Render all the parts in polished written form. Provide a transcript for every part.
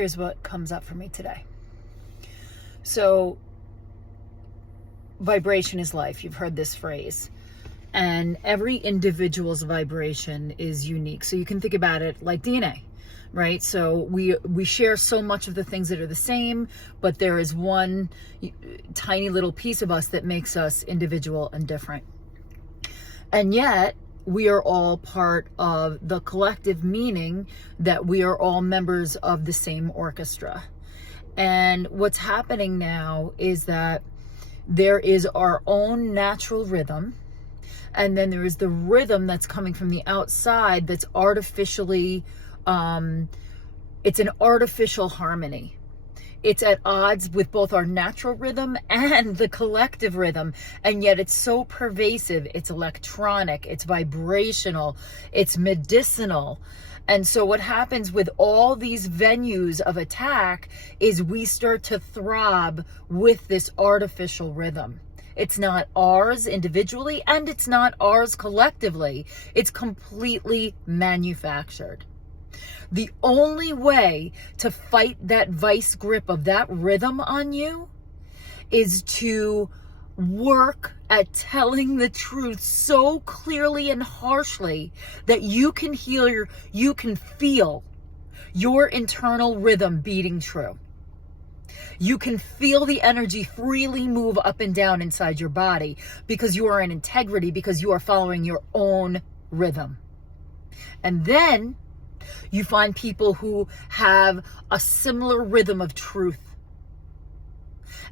here's what comes up for me today. So, vibration is life. You've heard this phrase. And every individual's vibration is unique. So you can think about it like DNA, right? So we share so much of the things that are the same, but there is one tiny little piece of us that makes us individual and different. And yet, we are all part of the collective, meaning that we are all members of the same orchestra. And what's happening now is that there is our own natural rhythm, and then there is the rhythm that's coming from the outside that's artificially, it's an artificial harmony. It's at odds with both our natural rhythm and the collective rhythm. And yet it's so pervasive. It's electronic, it's vibrational, it's medicinal. And so what happens with all these venues of attack is we start to throb with this artificial rhythm. It's not ours individually, and it's not ours collectively. It's completely manufactured. The only way to fight that vice grip of that rhythm on you is to work at telling the truth so clearly and harshly that you can feel your internal rhythm beating true. You can feel the energy freely move up and down inside your body because you are in integrity, because you are following your own rhythm. And then you find people who have a similar rhythm of truth.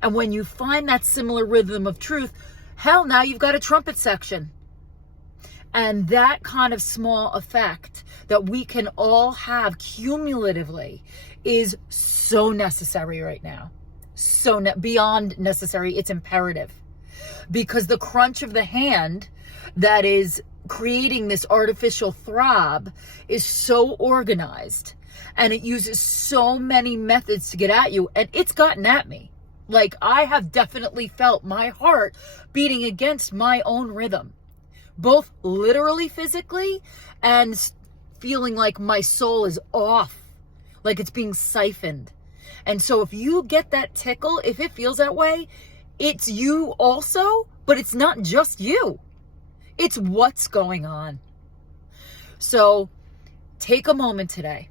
And when you find that similar rhythm of truth, hell, now you've got a trumpet section. And that kind of small effect that we can all have cumulatively is so necessary right now. So beyond necessary, it's imperative. Because the crunch of the hand that is creating this artificial throb is so organized, and it uses so many methods to get at you, and it's gotten at me. Like, I have definitely felt my heart beating against my own rhythm, both literally, physically, and feeling like my soul is off, like it's being siphoned. And so if you get that tickle, if it feels that way, it's you also, but it's not just you. It's what's going on. So take a moment today.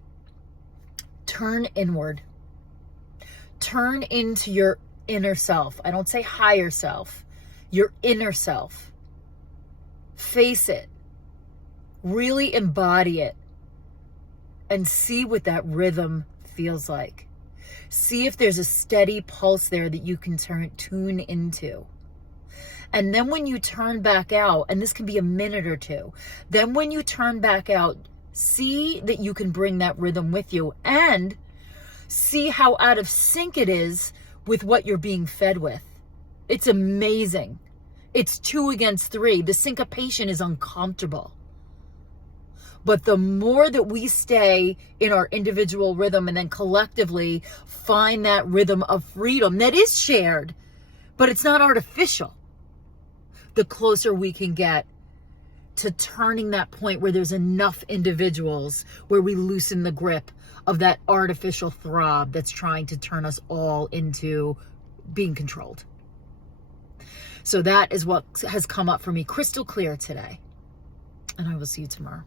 Turn inward. Turn into your inner self. I don't say higher self. Your inner self. Face it. Really embody it. And see what that rhythm feels like. See if there's a steady pulse there that you can tune into. And then when you turn back out, and this can be a minute or two, then when you turn back out, see that you can bring that rhythm with you, and see how out of sync it is with what you're being fed with. It's amazing. It's 2 against 3. The syncopation is uncomfortable. But the more that we stay in our individual rhythm and then collectively find that rhythm of freedom that is shared, but it's not artificial, the closer we can get to turning that point where there's enough individuals where we loosen the grip of that artificial throb that's trying to turn us all into being controlled. So that is what has come up for me crystal clear today. And I will see you tomorrow.